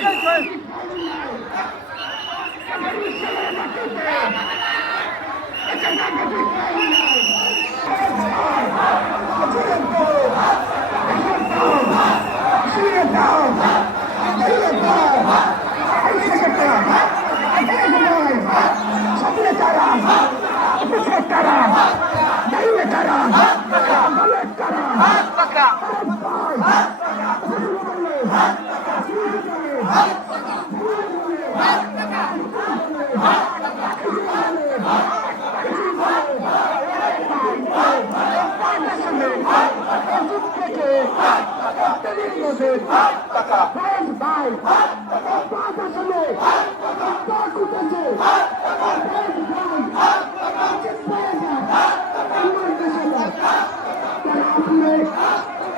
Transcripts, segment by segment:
Hey!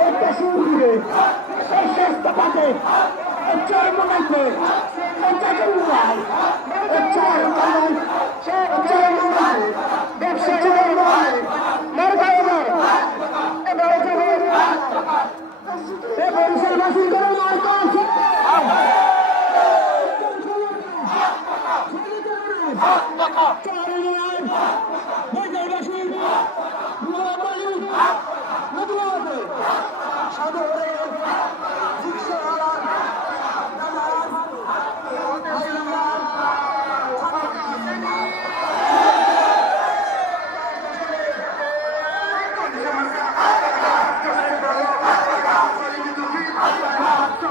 একটা সুন্দরে এই শেষ পাতে চার মনে চার মনে চার মনে ব্যবসায়ী এবার বরিশাল বাসী করে মার্কা আছে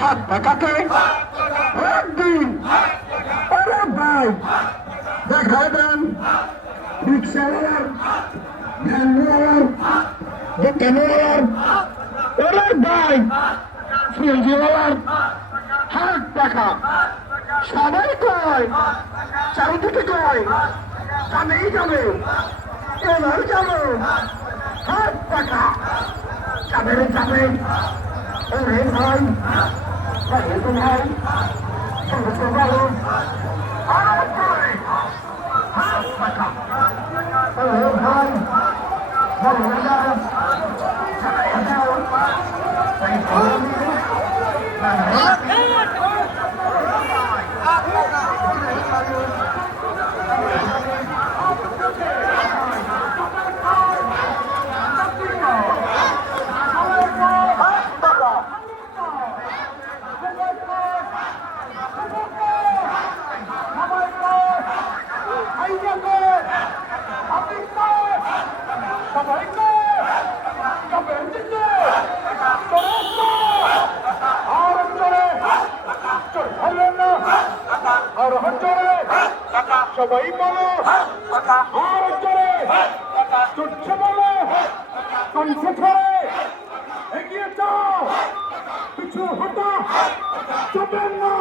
হাত পাকাতে একদিন ওরে ভাই দেখায় দেন। রিক্সাওয়ালার ভ্যানওয়ালার দোকানওয়ালার ওরে ভাই সিএনজিওয়ালার হাত পাকা সবাই কয়, চারিদিকে কয়, কানেই যাবে। এবার যাব। হাত পাকা যাবে যাবে। ไอ้เหรียญไทยไอ้เหรียญไทยไอ้เหรียญไทยเครไปเป็นใครไอ้เหนใครไทยไอ้เหรียญไทยไอ้เหรียญไทย আর অঞ্চলে সবাই বলো আর অঞ্চলে তুচ্ছ বলো কণ্ঠ ছড়ে এগিয়ে যাও পিছু হটা যাবেন না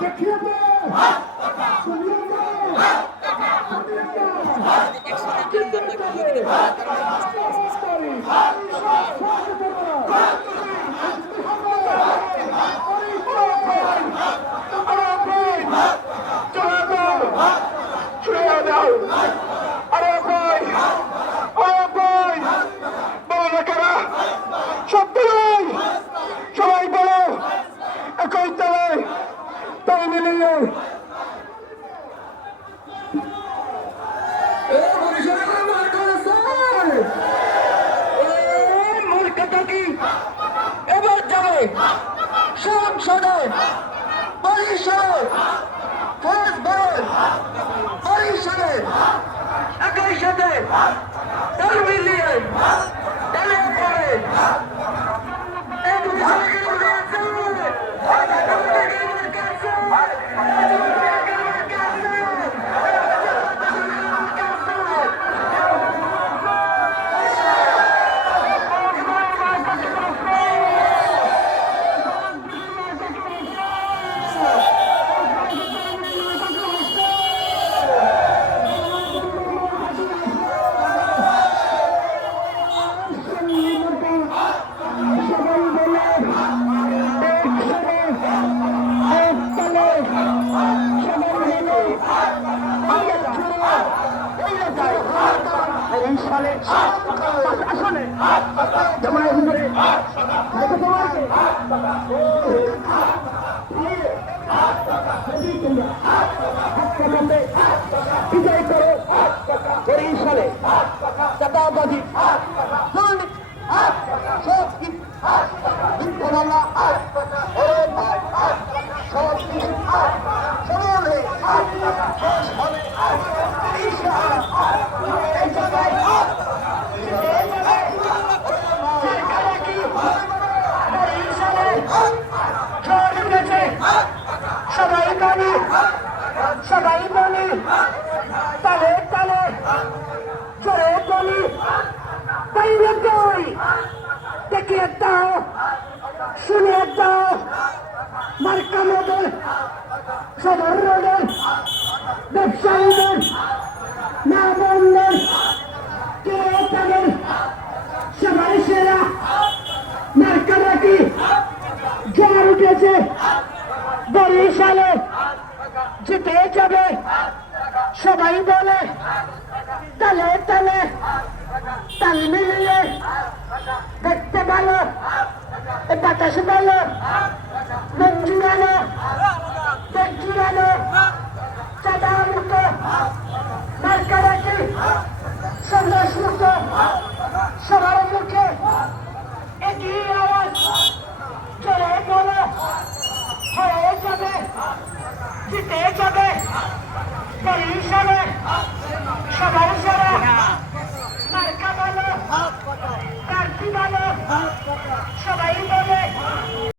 দেখিয়ে দে শুনিয়ে দে দাও। আরে কই? আরে কই? বলো না শব্দ নাই সবাই বলো। একই তলায় তাই মিলিয়ে। এবার যাবে। সংসদে বরিশালে ফেসবুক বরিশালে একই সাথে তাল মিলিয়ে সালে আসলে হুজুরে বিজয় করো সালে চাঁদাবাজি দুর্নীতি, সব কিছু মিথ্যা মামলা ওরে ভাই, সব কিছু সমানে শেষ হবে ইনশাআল্লাহ। এই জায়গায় সরকারে কি এই সালে ঝড় উঠেছে সবাই বলি সবাই বলি তালে তালে জোরে বলি বাইরে বই দেখিয়ে দাও শুনিয়ে দাও, মার্কা মডেল, সদর রোডের ব্যবসায়ীদের না বন্ধের ক্রেতাদের সবাই সেরা, মার্কা নাকি ঝড় উঠেছে? বরিশালে জিতে যাবে, সবাই বলে, তালে তালে, তাল মিলিয়ে ভালো বাতাসে ভালো মন জুড়ানো দেখ জুড়ানো চাঁদা মুক্ত মার্কারাকি সন্ন্যাস মুক্ত সবার